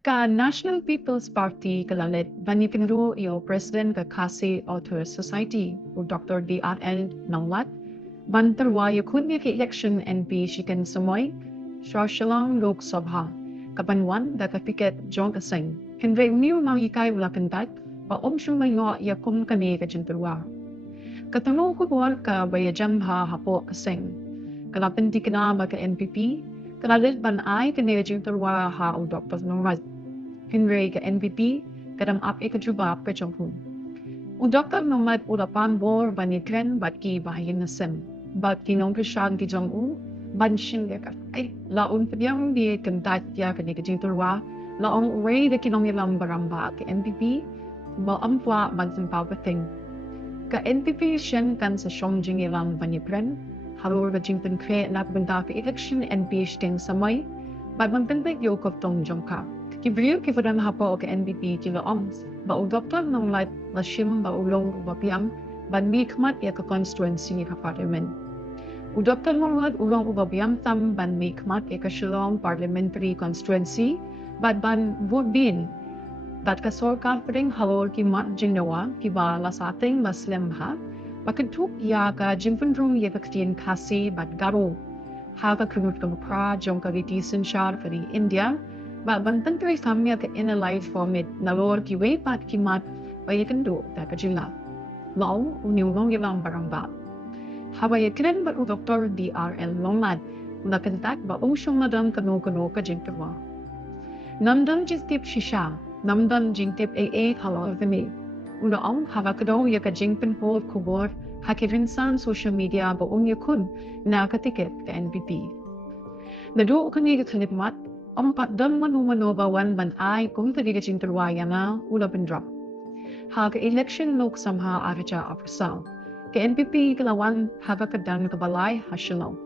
Ka National People's Party kalalit banipinro iyo President ka Khasi Author Society o Dr. DRL Nanglat bantarwa yo kunya ki election NP shikan samoy Shashalang Lok Sabha kapanwan da kapiket John Aseng Henry New Mang Ikay wala kantat pa omsyong mayo ya kum kami ka jentarwa Katanong ko ka bayajam hapo kaseng Kalapan di kena maka NPP kalalit ban ay kene jentarwa ha o Dr. Nanglat Henry ka NPP kadam ap ikajuba pechongpun. Udokta nomad udapan bor banikren bat ki bahayin nasem. Bat kinong krisyan ki jong ban shin ka. Ay, laon padyang di kantat ya kani ka jinturwa. Laong way da kinong ilang baramba ka NPP ba ampwa ban sempaw pating. Ka NPP shen kan sa syong jing ilang banikren. Halor ka jingpen kre na benda ka election NP shting samay. Bat magpentek yo tong jongka. Kibriyo kifadan hapo ke NPP kila oms. Ba udoktor nang light la shim ba ulong ba piang ban mikmat ya ke constituency ka parliament. Udoktor nang light ulong ba piang tam ban mikmat ya ke Shillong parliamentary constituency ban vote bat ka sorkar pring halor ki mat jingnawa ki ba la sating Muslim ha. Pakentuk ya ka jimpundrung ya ka ktin Khasi bat garo. Ha ka kunut ka pra jong ka vitisan shar kari India. Ba bantan kay samya ka in a life format na lor ki way pat ki mat ba yakendo ta ka jila. Lao uniulong ilang baramba. Haba yakren ba u Dr. DRL Longmad na kantak ba syong madam kano ka jingtawa. Namdan jintip shisha, namdan jintip AA halo vimi. Una haba kadaw ya ka jingpen po kubor hakirinsan social media ba yakun na katiket ka NPP. Nado kani ka kanipmat Empat dan manu-manobawan ban ay kung tadi ka cinturwaya na ula pendrop. Haga election lok samha arja apasal. Ke NPP kelawan haga kadang kebalai hasilong.